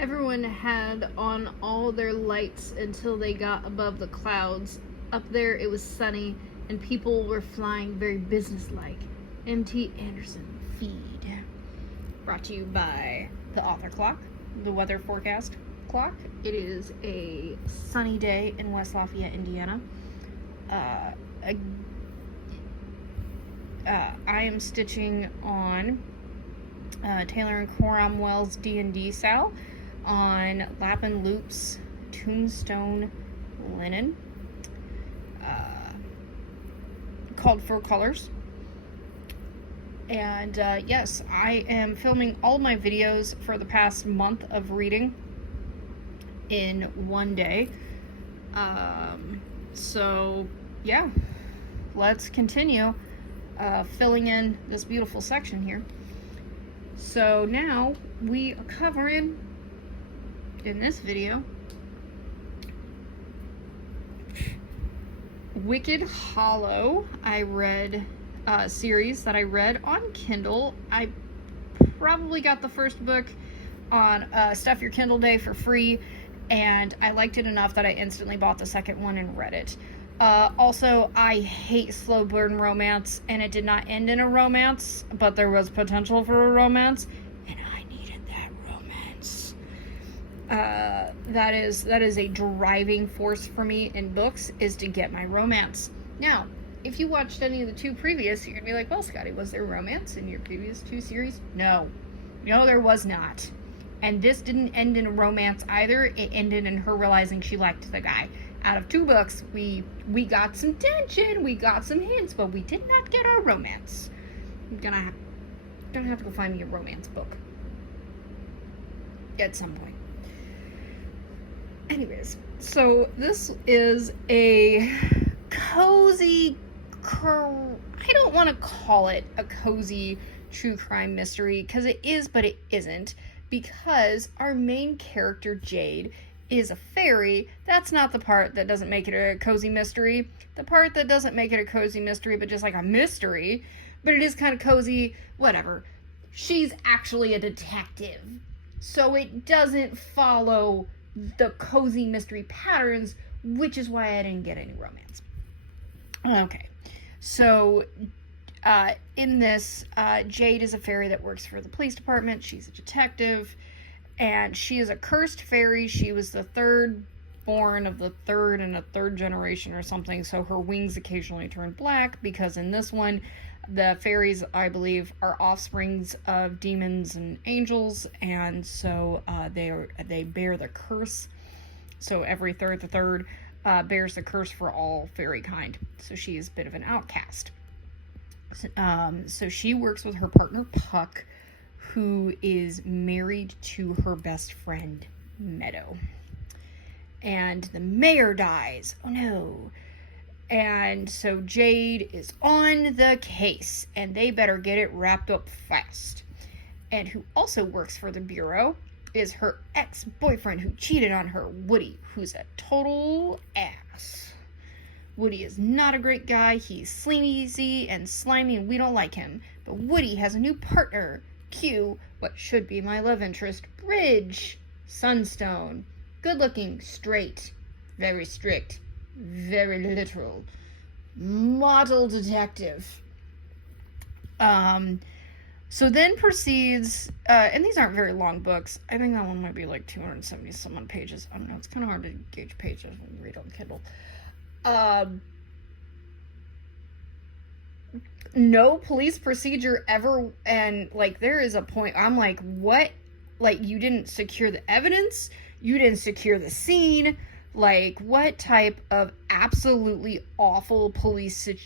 Everyone had on all their lights until they got above the clouds. Up there it was sunny, and people were flying very businesslike. M.T. Anderson feed. Brought to you by the author clock, the weather forecast clock. It is a sunny day in West Lafayette, Indiana. I am stitching on Taylor and Cromwell's D&D style on Lapin Loops Tombstone linen, called for colors. And yes, I am filming all of my videos for the past month of reading in one day. So yeah, let's continue filling in this beautiful section here. So now we are covering, in this video, Wicked Hollow. I read a series that I read on Kindle. I probably got the first book on Stuff Your Kindle Day for free, and I liked it enough that I instantly bought the second one and read it. Also, I hate slow burn romance, and it did not end in a romance, but there was potential for a romance, and I needed that romance. That is a driving force for me in books, is to get my romance. Now, if you watched any of the two previous, you're gonna be like, well, Scotty, was there romance in your previous two series? No, there was not. And this didn't end in a romance either. It ended in her realizing she liked the guy. Out of two books, we got some tension, we got some hints, but we did not get our romance. I'm gonna have to go find me a romance book at some point. Anyways, so this is a cozy, I don't want to call it a cozy true crime mystery, because it is, but it isn't, because our main character, Jade, is a fairy. That's not the part that doesn't make it a cozy mystery. The part that doesn't make it a cozy mystery, but just like a mystery, but it is kind of cozy, whatever. She's actually a detective, so it doesn't follow the cozy mystery patterns, which is why I didn't get any romance. Okay, so in this, Jade is a fairy that works for the police department. She's a detective, and she is a cursed fairy. She was the third born of the third in a third generation or something, so her wings occasionally turn black, because in this one, the fairies, I believe, are offsprings of demons and angels, and so they bear the curse. So every the third bears the curse for all fairy kind. So she is a bit of an outcast. So she works with her partner Puck, who is married to her best friend Meadow. And the mayor dies. Oh no. And so Jade is on the case, and they better get it wrapped up fast. And who also works for the Bureau is her ex-boyfriend who cheated on her, Woody, who's a total ass. Woody is not a great guy. He's sleazy and slimy, and we don't like him. But Woody has a new partner, Q, what should be my love interest, Bridge Sunstone. Good-looking, straight, very strict, very literal, model detective. So then proceeds, and these aren't very long books. I think that one might be like 270 some odd pages. I don't know, it's kind of hard to gauge pages when you read on Kindle. No police procedure ever, and like there is a point I'm like, what? Like, you didn't secure the evidence, you didn't secure the scene, like what type of absolutely awful police it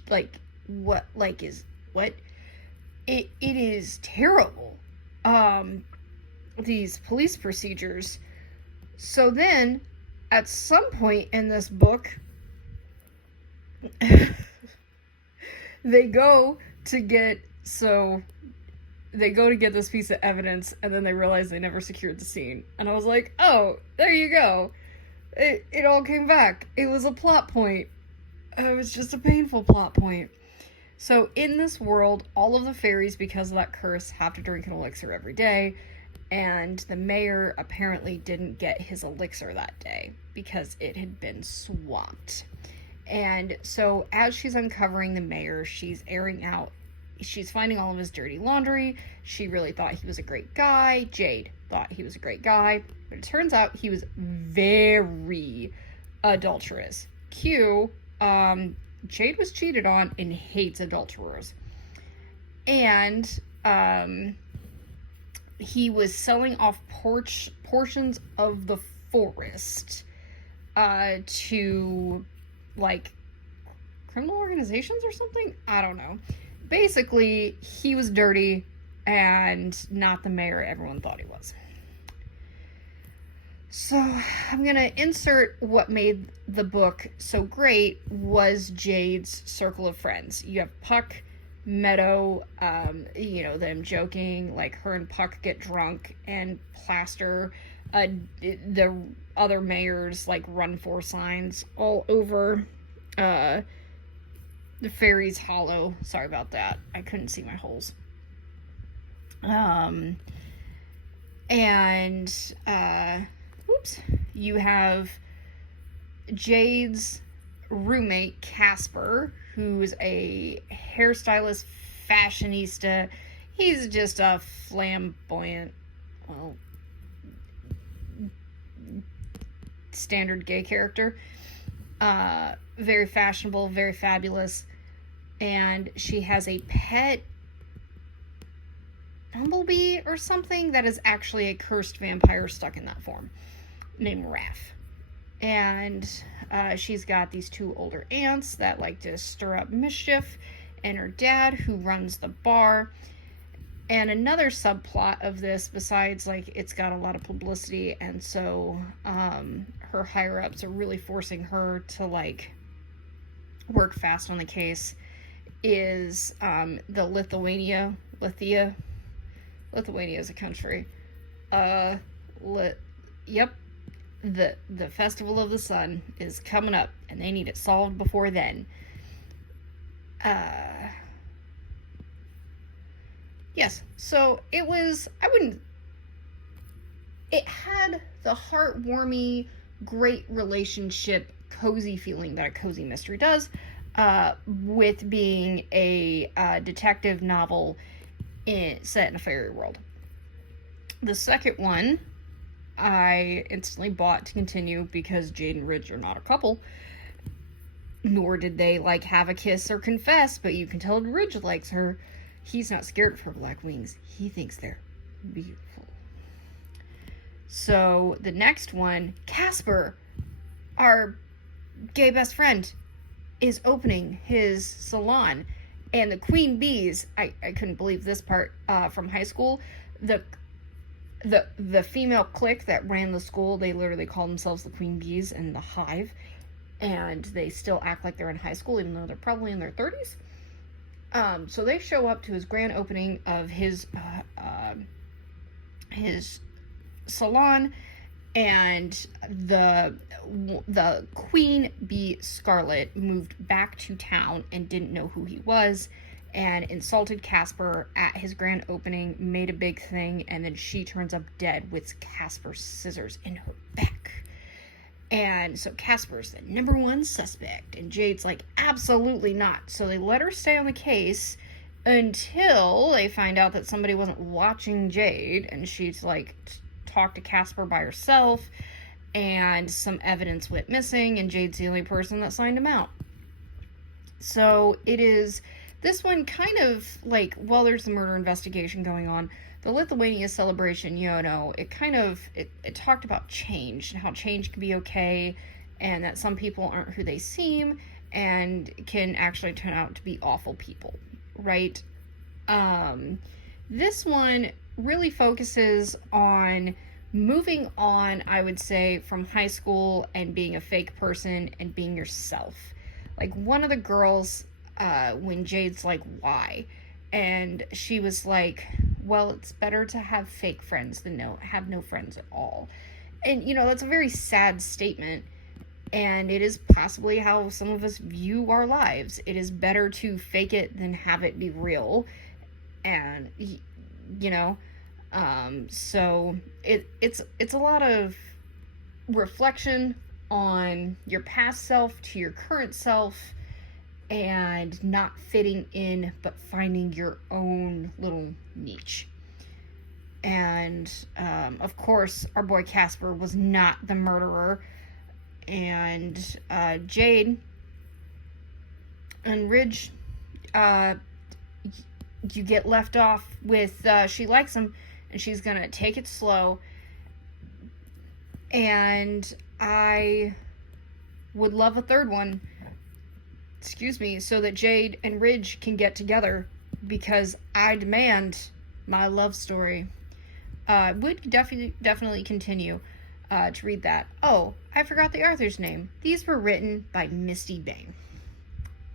is terrible, these police procedures. So then at some point in this book they go to get this piece of evidence, and then they realize they never secured the scene. And I was like, oh, there you go. It all came back. It was a plot point. It was just a painful plot point. So in this world, all of the fairies, because of that curse, have to drink an elixir every day. And the mayor apparently didn't get his elixir that day because it had been swamped. And so as she's uncovering the mayor, she's finding all of his dirty laundry. She really thought he was a great guy. Jade thought he was a great guy. But it turns out he was very adulterous. Jade was cheated on and hates adulterers. And he was selling off portions of the forest to, like, criminal organizations or something? I don't know. Basically, he was dirty and not the mayor everyone thought he was. So, I'm going to insert what made the book so great was Jade's circle of friends. You have Puck, Meadow, them joking, like her and Puck get drunk and plaster the other mayors, like, run for signs all over the Fairies Hollow. Sorry about that. I couldn't see my holes. You have Jade's roommate, Casper, who's a hairstylist, fashionista. He's just a flamboyant, well, standard gay character. Very fashionable, very fabulous. And she has a pet bumblebee or something that is actually a cursed vampire stuck in that form, named Raph. And she's got these two older aunts that like to stir up mischief, and her dad who runs the bar. And another subplot of this, besides, like, it's got a lot of publicity, and so her higher-ups are really forcing her to, like, work fast on the case, is the Lithuania is a country. The Festival of the Sun is coming up, and they need it solved before then. Yes, so it had the heartwarming, great relationship, cozy feeling that a cozy mystery does, with being a detective novel set in a fairy world. The second one, I instantly bought to continue because Jade and Ridge are not a couple, nor did they, like, have a kiss or confess, but you can tell Ridge likes her. He's not scared of her black wings. He thinks they're beautiful. So, the next one, Casper, our gay best friend, is opening his salon. And the queen bees, I couldn't believe this part from high school, the female clique that ran the school, they literally call themselves the queen bees and the hive. And they still act like they're in high school, even though they're probably in their 30s. So they show up to his grand opening of his salon, and the queen bee Scarlet moved back to town and didn't know who he was, and insulted Casper at his grand opening, made a big thing, and then she turns up dead with Casper's scissors in her back. And so Casper's the number one suspect, and Jade's like, absolutely not. So they let her stay on the case until they find out that somebody wasn't watching Jade, and she's like talked to Casper by herself, and some evidence went missing, and Jade's the only person that signed him out. So it is, this one kind of like, while there's the murder investigation going on, the Lithuania celebration, it talked about change and how change can be okay, and that some people aren't who they seem and can actually turn out to be awful people, right? This one really focuses on moving on, I would say, from high school and being a fake person and being yourself. Like, one of the girls, when Jade's like, why? And she was like, well, it's better to have fake friends than have no friends at all. And, that's a very sad statement. And it is possibly how some of us view our lives. It is better to fake it than have it be real. And, So it's a lot of reflection on your past self to your current self, and not fitting in but finding your own little niche. And of course, our boy Casper was not the murderer, and Jade and Ridge, you get left off with she likes him and she's gonna take it slow. And I would love a third one, so that Jade and Ridge can get together, because I demand my love story. Would definitely continue to read that. Oh, I forgot the author's name. These were written by Misty Bane.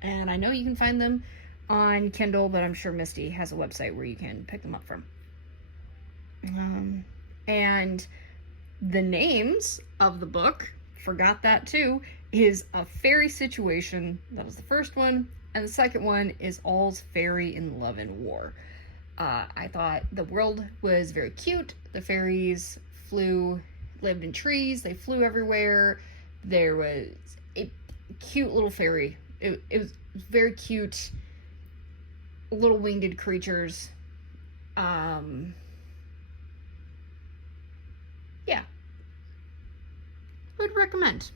And I know you can find them on Kindle, but I'm sure Misty has a website where you can pick them up from. And the names of the book, forgot that too, is A Fairy Situation. That was the first one. And the second one is All's Fairy in Love and War. I thought the world was very cute. The fairies lived in trees. They flew everywhere. There was a cute little fairy. It was very cute. Little winged creatures. Yeah. Would recommend.